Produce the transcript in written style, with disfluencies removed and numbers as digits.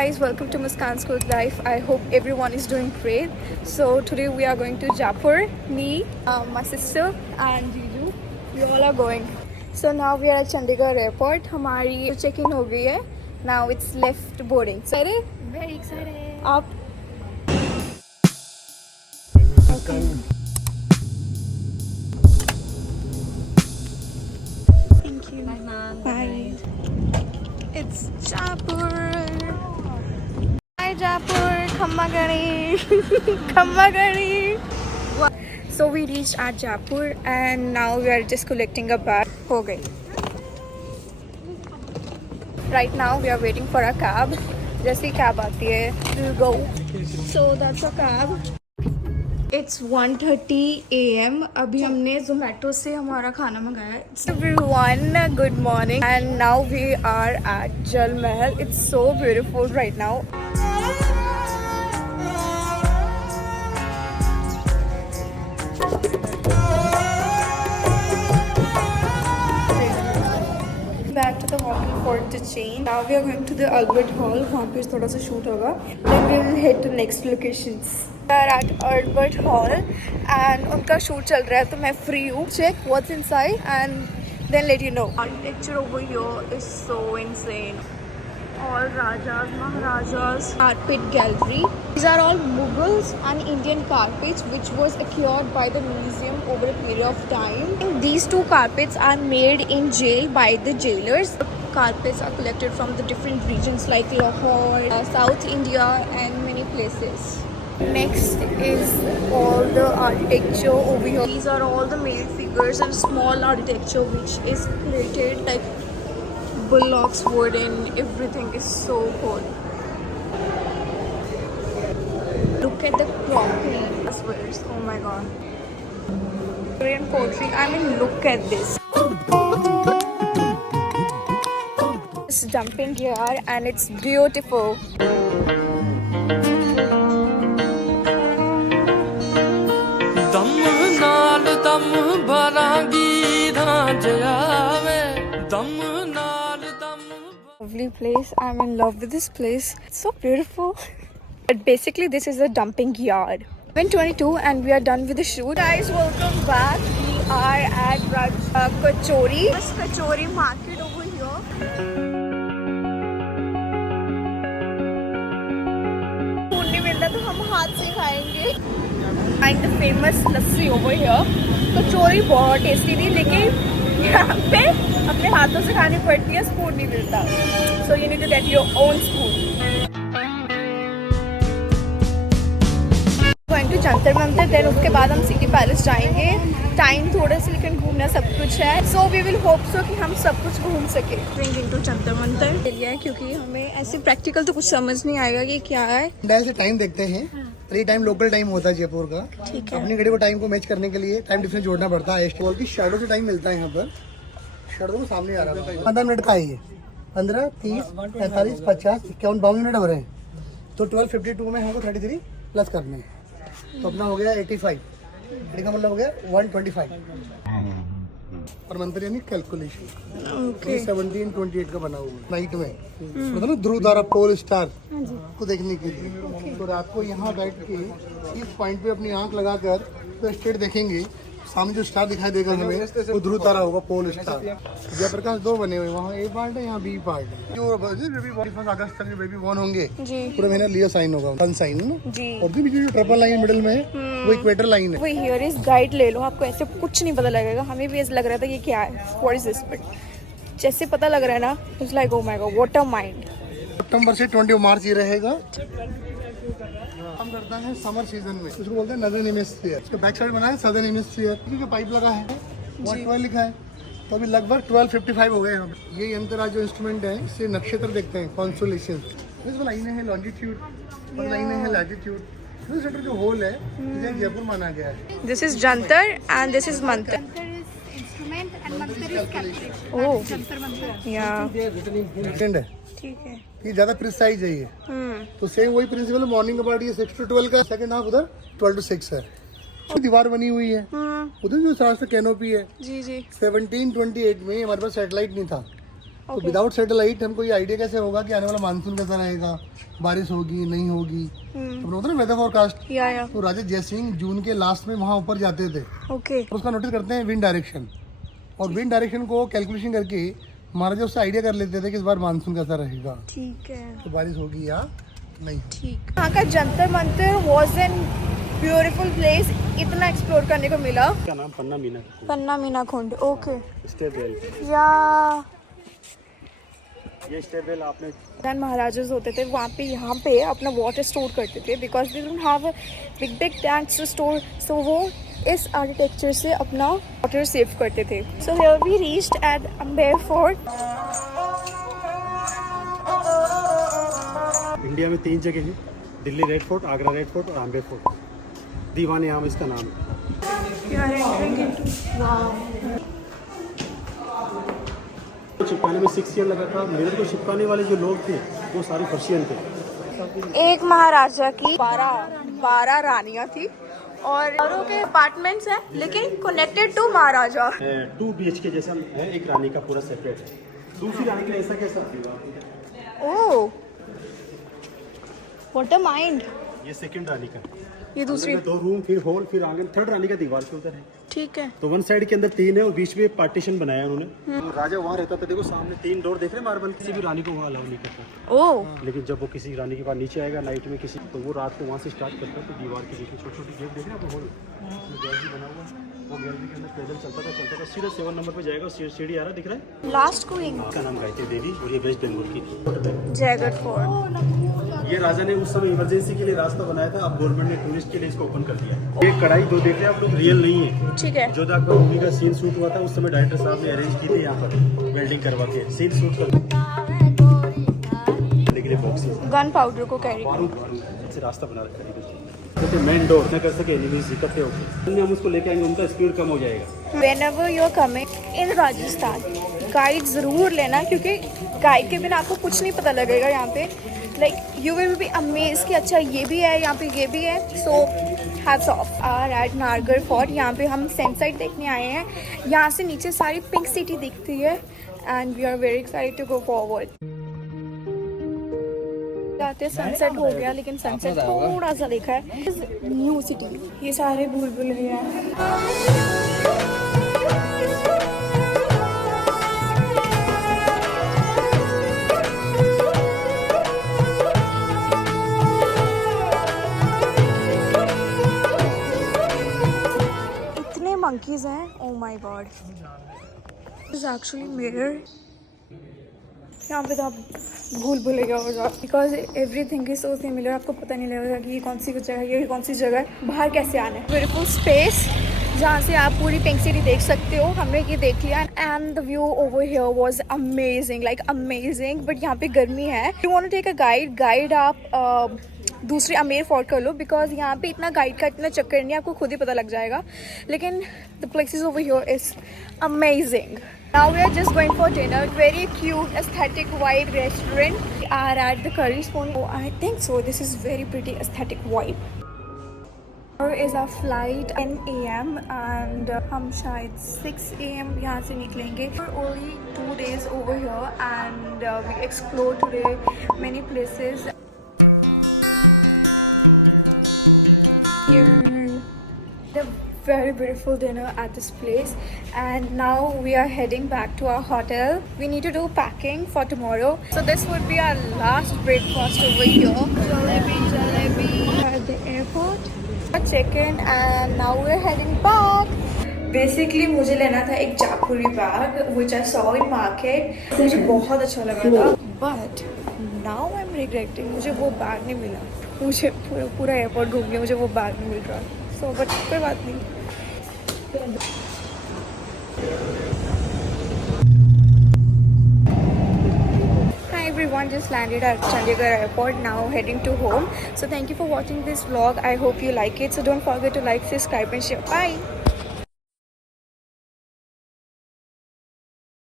guys, welcome to Muskan's Good Life. I hope everyone is doing great. So today we are going to Jaipur. Me, my sister and Jiju. We all are going. So now we are at Chandigarh airport. हमारी check-in हो गई है. Now it's left boarding. Excited? Very excited. Up. Okay. Thank you. Bye, Mom. Bye. It's Jaipur. Hi Jaipur, Khammagari. Khammagari. So we reached at Jaipur and now we are just collecting a bag. हो गई. Right now we are waiting for a cab. जैसी cab आती है, we'll go. So that's a cab. It's 1:30 AM. अभी हमने Zomato से हमारा खाना मंगाया है. Everyone, good morning. And now we are at Jal Mahal. It's so beautiful right now. Back to the hotel for the change. Now we are going to the Albert Hall. वहाँ पे थोड़ा सा shoot होगा. Then we will head to next locations. We are at Albert Hall and उनका shoot चल रहा है तो मैं free हूँ. Check what's inside and then let you know. Architecture over here is so insane. All Rajas, Maharajas, carpet gallery. These are all Mughals and Indian carpets which was acquired by the museum over a period of time. And these two carpets are made in jail by the jailers. Carpets are collected from the different regions like Lahore, South India and many places. Next is all the architecture over here. These are all the male figures and small architecture which is created like bullocks, wood and everything is so cool. Look at the crockery as well. Oh my god. Korean poetry. I mean, look at this. It's jumping here and it's beautiful. Lovely place. I'm in love with this place. It's so beautiful. But basically this is a dumping yard. 7:22 and we are done with the shoot. Guys, welcome back. We are at Kachori. This Kachori market over here. Food नहीं मिलता तो हम हाथ से खाएंगे. And the famous lassi over here. कचौरी बहुत tasty थी लेकिन यहाँ पे अपने हाथों से खानी पड़ती है, स्पून नहीं मिलता. So you need to get your own spoon. Going to Jantar Mantar, then उसके बाद हम सिटी पैलेस जाएंगे. टाइम थोड़ा सा लेकिन घूमना सब कुछ है. So we will hope so कि हम सब कुछ घूम सके. Going into जंतर मंतर के लिए क्योंकि हमें ऐसे प्रैक्टिकल तो कुछ समझ नहीं आएगा कि क्या है. ऐसे टाइम देखते हैं. ये टाइम लोकल टाइम होता है जयपुर का. ठीक है. अपनी घड़ी को टाइम को मैच करने के लिए टाइम डिफरेंस जोड़ना पड़ता है. बोल की शैडो से टाइम मिलता है यहाँ पर. शैडो को सामने आ रहा है. 15 मिनट का है ये. 15, 30, 45, 50, 51, 52 मिनट हो रहे हैं. तो 12:52 में हमको 33 प्लस करने हैं. तो अपना हो गया 85. घड़ी का मतलब हो गया 125 और मंत्र यानी कैलकुलेशन. ओके. 1728 का बना हुआ है नाइट में. मतलब ना ध्रुव तारा पोल स्टार को देखने के लिए. तो रात को यहाँ बैठ के इस पॉइंट पे अपनी आंख लगाकर तो स्टेट देखेंगे. सामने जो स्टार दिखाई देगा हमें वो ध्रुव तारा होगा, पोल स्टार. जयप्रकाश 2 बने हुए, वहाँ ए पार्ट है, यहाँ बी पार्ट है. जो बेबी अगस्त तक बेबी बॉर्न होंगे पूरे महीना लियो साइन होगा, सन साइन है ना. और भी जो ट्रिपल लाइन मिडिल में है वो इक्वेटर लाइन है. वो हियर इज गाइड ले लो, आपको ऐसे कुछ नहीं पता लगेगा. हमें भी ऐसा लग रहा था ये क्या है, व्हाट इज दिस, बट जैसे पता लग रहा है ना, it's like oh my god what a mind. सितंबर से 20 मार्च ये रहेगा. काम करता है समर सीजन में. उसको बोलते हैं नदर्न हेमिस्फीयर. उसका बैक साइड बना है सदर्न हेमिस्फीयर. जो पाइप लगा है 112 लिखा है. तो अभी लगभग 12:55 हो गए. यहाँ ये यंत्र जो इंस्ट्रूमेंट है इससे नक्षत्र देखते हैं, कॉन्सोलेशन. इसमें लाइनें हैं लॉन्जिट्यूड और लाइनें हैं लैटिट्यूड. सेंटर जो होल है इसे जयपुर माना गया है. This is Jantar and this is मंत्र. ठीक है. ये ज्यादा प्रिसाइज है ये. तो सेम वही प्रिंसिपल मॉर्निंग का पार्ट ये 6 to 12 का. सेकंड हाफ उधर 12 to 6 है. दीवार बनी हुई है उधर जो रास्ता कैनोपी है. जी जी. 1728 में हमारे पास सैटेलाइट नहीं था. तो विदाउट सैटेलाइट हमको ये आइडिया कैसे होगा कि आने वाला मानसून कैसा रहेगा, बारिश होगी नहीं होगी। तो होता है ना वेदर फोरकास्ट। या तो राजा जयसिंह जून के लास्ट में वहाँ ऊपर जाते थे, ओके। और उसका नोटिस करते हैं विंड डायरेक्शन, और विंड डायरेक्शन को कैलकुलेशन करके महाराजा उससे आइडिया कर लेते थे कि इस बार मानसून कैसा रहेगा, ठीक है, तो बारिश होगी या नहीं। ठीक। यहाँ का Jantar Mantar was an beautiful place, इतना एक्सप्लोर करने को मिला। इसका नाम पन्ना मीना पन्ना मीना कुंड, ओके। Step well. या ये स्टेप वेल आपने देन महाराजाज होते थे वहाँ पे, यहाँ पे अपना वाटर स्टोर करते थे because they don't have big big tanks to store, so वो इस आर्किटेक्चर से अपना वाटर सेव करते थे। So here we reached at Amber fort. India में 3 जगह है, Delhi red fort, Agra red fort और आम्बेर फोर्ट। दीवान आम इसका नाम है। चिपकाने में 6 ईयर लगा था। मेरे को चिपकाने वाले जो लोग थे वो सारे पर्शियन थे। एक महाराजा की 12 रानियां थी और औरों के अपार्टमेंट्स हैं लेकिन कनेक्टेड टू महाराजा। 2 BHK जैसा है, एक रानी का पूरा सेपरेट है। दूसरी रानी के लिए ऐसा कैसा? Oh what a mind. ये सेकंड रानी का, ये दूसरी 2 रूम, फिर हॉल, फिर आंगन। थर्ड रानी का दीवार के उधर है। ठीक है। तो वन साइड के अंदर 3 है और बीच में पार्टीशन बनाया उन्होंने। तो राजा वहाँ रहता था, देखो सामने 3 डोर देख रहे हैं मार्बल। किसी भी रानी को वहाँ अलाउ नहीं करता। ओह। लेकिन जब वो किसी रानी के पास नीचे आएगा नाइट में किसी, तो वो रात को वहाँ से स्टार्ट करता है। तो दीवार के बीच में छोटी छोटी गेट देख रहे हैं आप, हॉल उसमें गैलरी बना हुआ है। वो गैलरी के अंदर पैदल चलता था सीधा 7 नंबर पे जाएगा। सीढ़ी आ रहा दिख रहा है। लास्ट क्वीन इसका नाम गायत्री देवी और ये वेस्ट बंगाल की जयगढ़ फोर्ट। ये राजा ने उस समय इमरजेंसी के लिए रास्ता बनाया था। अब गवर्नमेंट ने टूरिस्ट के लिए इसको ओपन कर दिया। ये कढ़ाई 2 देख रहे हैं आप लोग, रियल नहीं है। ठीक है। जोधा का मूवी का सीन शूट हुआ था, उस समय डायरेक्टर साहब ने अरेंज की थी यहाँ पर वेल्डिंग करवा के सीन शूट कर बॉक्सेस गन पाउडर को कैरी से रास्ता बना रखा है। मेन डोर न कर सके एनिमीज इकट्ठे होकर, हम उसको लेके आएंगे, उनका स्पीड कम हो जाएगा। Whenever you're coming in Rajasthan, guide ज़रूर लेना क्योंकि गाइड के बिना आपको कुछ नहीं पता लगेगा यहाँ पे। Like you will be amazed कि अच्छा ये भी है यहाँ पे, ये भी है। So hats off. At Nahargarh fort, यहाँ पे हम सनसेट देखने आए हैं। यहाँ से नीचे सारी पिंक सिटी दिखती है and we are very excited to go forward. जाते सनसेट हो गया लेकिन सनसेट थोड़ा सा देखा है। न्यू सिटी, ये सारे भूल-भुलैया हैं। इतने monkeys हैं, oh my god. This is actually mirror. यहाँ पे तो आप भूल-भुलैया हो जाओ because everything is so similar. आपको पता नहीं लगेगा कि ये कौन सी जगह है, ये कौन सी जगह है, बाहर कैसे आना है। ब्यूटीफुल स्पेस जहाँ से आप पूरी पिंक सिटी देख सकते हो। हमने ये देख लिया and the view over here was amazing, like amazing. But यहाँ पे गर्मी है। You want to take a guide आप दूसरे अमेर फोर्ट कर लो बिकॉज यहाँ पे इतना गाइड का इतना चक्कर नहीं, आपको खुद ही पता लग जाएगा। लेकिन the places over here is amazing. Now we are just going for dinner. Very cute, aesthetic, white restaurant. We are at the Curry Spoon. Oh, I think so. This is very pretty, aesthetic vibe. Tomorrow is our flight 10 AM and हम शायद 6 AM यहाँ से निकलेंगे. We're only 2 days over here and we explore today many places. Here, the very beautiful dinner at this place and now we are heading back to our hotel. We need to do packing for tomorrow, so this would be our last breakfast over here. Jalebi at the airport. Check in and now we're heading back. Basically मुझे लेना था एक जापुरी bag which I saw in market. मुझे बहुत अच्छा लगा था but now I'm regretting, मुझे वो बैग नहीं मिला। मुझे पूरा एयरपोर्ट घूम लिया, मुझे वो बैग नहीं मिल रहा। So but कोई बात नहीं। Hi everyone, just landed at Chandigarh airport, now heading to home. So thank you for watching this vlog. I hope you like it. So don't forget to like, subscribe and share. Bye.